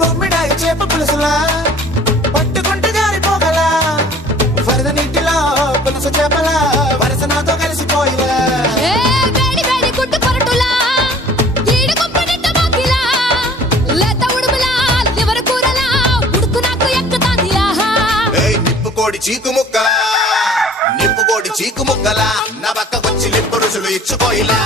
బొమ్మిడాయి చేప పులుసులా పట్టుకుంటే జారిపోగలా వరద నీటిలో పులుసు చేపలా వరస నాతో కలిసిపోయిలా వేడి వేడి గుడ్డు పరటులా ఈడు కొంపనింట బాకిలా లేత ఉడుములా లివర్ కూరలా ఉడుకు నాకు ఎక్కుతాంది ఆహా నిప్పుకోడి చీకు ముక్కలా నా పక్క వచ్చి లిప్పు రుసులు ఇచ్చుకోయిలా